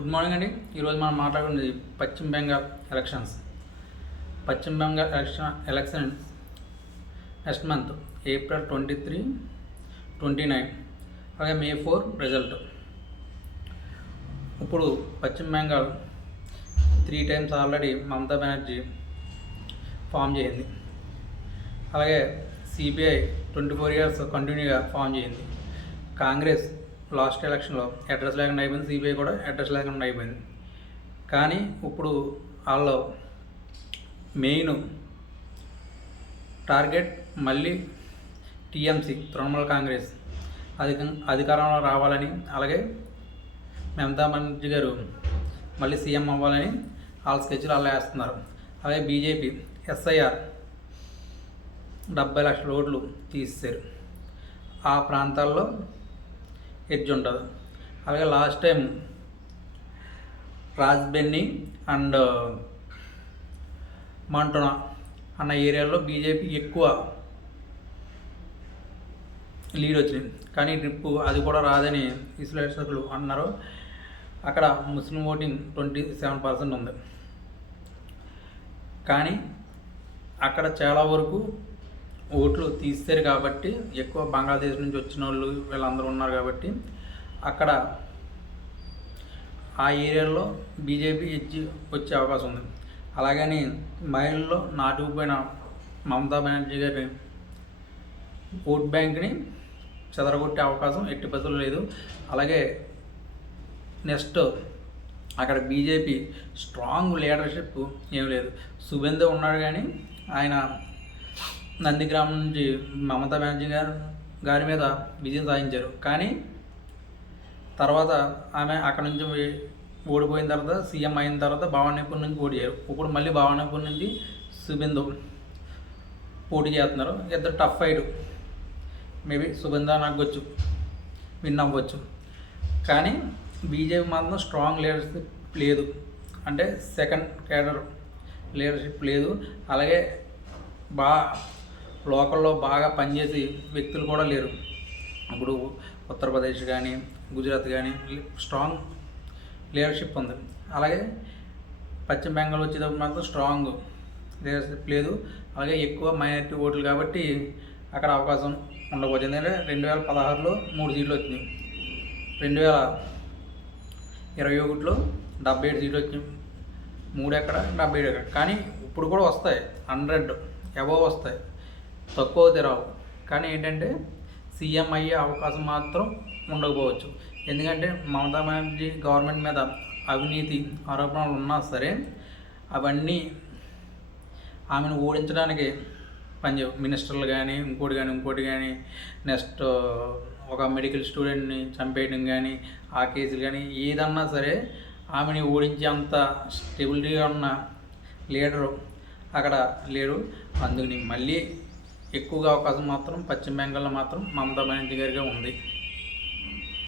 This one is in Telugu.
గుడ్ మార్నింగ్ అండి. ఈరోజు మనం మాట్లాడుకునేది పశ్చిమ బెంగాల్ ఎలక్షన్స్. పశ్చిమ Bengal elections next month April 23, 29 అలాగే May 4 రిజల్ట్. ఇప్పుడు పశ్చిమ Bengal 3 times already Mamata Banerjee form చేయింది. అలాగే సిపిఐ 24 years కంటిన్యూగా ఫామ్ చేయింది. కాంగ్రెస్ లాస్ట్ ఎలక్షన్లో అడ్రస్ లేకుండా అయిపోయింది. సిపిఐ కూడా అడ్రస్ లేకుండా అయిపోయింది. కానీ ఇప్పుడు వాళ్ళు మెయిన్ టార్గెట్ మళ్ళీ టీఎంసీ తృణమూల్ కాంగ్రెస్ అధికారంలో రావాలని, అలాగే మమతా బెనర్జీ గారు మళ్ళీ సీఎం అవ్వాలని వాళ్ళ స్కెచ్లు వాళ్ళు వేస్తున్నారు. అలాగే బీజేపీ ఎస్ఐఆర్ 70 లక్షల ఓట్లు తీసేశారు. ఆ ప్రాంతాల్లో ఎడ్జ్ ఉంటుంది. అలాగే లాస్ట్ టైం రాజ్బెన్నీ అండ్ మాంటోనా అన్న ఏరియాలో బీజేపీ ఎక్కువ లీడ్ వచ్చింది. కానీ ట్రిప్ అది కూడా రాదని విశ్లేషకులు అన్నారు. అక్కడ ముస్లిం ఓటింగ్ 27% ఉంది. కానీ అక్కడ చాలా వరకు ఓట్లు తీస్తారు కాబట్టి, ఎక్కువ బంగ్లాదేశ్ నుంచి వచ్చిన వాళ్ళు వీళ్ళందరూ ఉన్నారు కాబట్టి అక్కడ ఆ ఏరియాలో బీజేపీ ఎడ్జి వచ్చే అవకాశం ఉంది. అలాగని మహిళల్లో నాటుకుపోయిన మమతా బెనర్జీ గారి ఓట్ బ్యాంక్ని చెదరగొట్టే అవకాశం ఎట్టి పరిస్థితుల్లో లేదు. అలాగే నెక్స్ట్ అక్కడ బీజేపీ స్ట్రాంగ్ లీడర్షిప్ ఏం లేదు. సుబేందు ఉన్నాడు కానీ ఆయన నందిగ్రామం నుంచి మమతా బెనర్జీ గారి మీద విజయం సాధించారు. కానీ తర్వాత ఆమె అక్కడ నుంచి ఓడిపోయిన తర్వాత సీఎం అయిన తర్వాత భావనపూర్ నుంచి పోటీ చేయరు. ఇప్పుడు మళ్ళీ భావనపూర్ నుంచి సుబేందు పోటీ చేస్తున్నారు. ఇద్దరు టఫ్ ఫైట్. మేబీ సుబేందు నగ్గొచ్చు, విన్ అవ్వచ్చు. కానీ బీజేపీ మాత్రం స్ట్రాంగ్ లీడర్షిప్ లేదు. అంటే సెకండ్ క్యాడర్ లీడర్షిప్ లేదు. అలాగే లోకల్లో బాగా పనిచేసే వ్యక్తులు కూడా లేరు. ఇప్పుడు ఉత్తరప్రదేశ్ కానీ గుజరాత్ కానీ స్ట్రాంగ్ లీడర్షిప్ ఉంది. అలాగే పశ్చిమ బెంగాల్ వచ్చేటప్పుడు మాత్రం స్ట్రాంగ్ లీడర్షిప్ లేదు. అలాగే ఎక్కువ మైనారిటీ ఓట్లు కాబట్టి అక్కడ అవకాశం ఉండకపోతుంది. ఎందుకంటే 2016లో 3 సీట్లు వచ్చినాయి, 2021లో 77 సీట్లు వచ్చినాయి. 3 ఎక్కడ 77 ఎక్కడ. కానీ ఇప్పుడు కూడా వస్తాయి, 100 అబోవ్ వస్తాయి, తక్కువ రావు. కానీ ఏంటంటే సీఎం అయ్యే అవకాశం మాత్రం ఉండకపోవచ్చు. ఎందుకంటే మమతా బెనర్జీ గవర్నమెంట్ మీద అవినీతి ఆరోపణలు ఉన్నా సరే అవన్నీ ఆమెను ఓడించడానికి పనిచేయవు. మినిస్టర్లు కానీ ఇంకోటి కానీ నెక్స్ట్ ఒక మెడికల్ స్టూడెంట్ని చంపేయడం కానీ ఆ కేసులు కానీ ఏదన్నా సరే ఆమెని ఓడించే అంత స్టెబిలిటీగా ఉన్న లీడరు అక్కడ లేడు. అందుకని మళ్ళీ ఎక్కువగా అవకాశం మాత్రం పశ్చిమ బెంగాల్లో మాత్రం మమతా బెనర్జీ గారిగా ఉంది.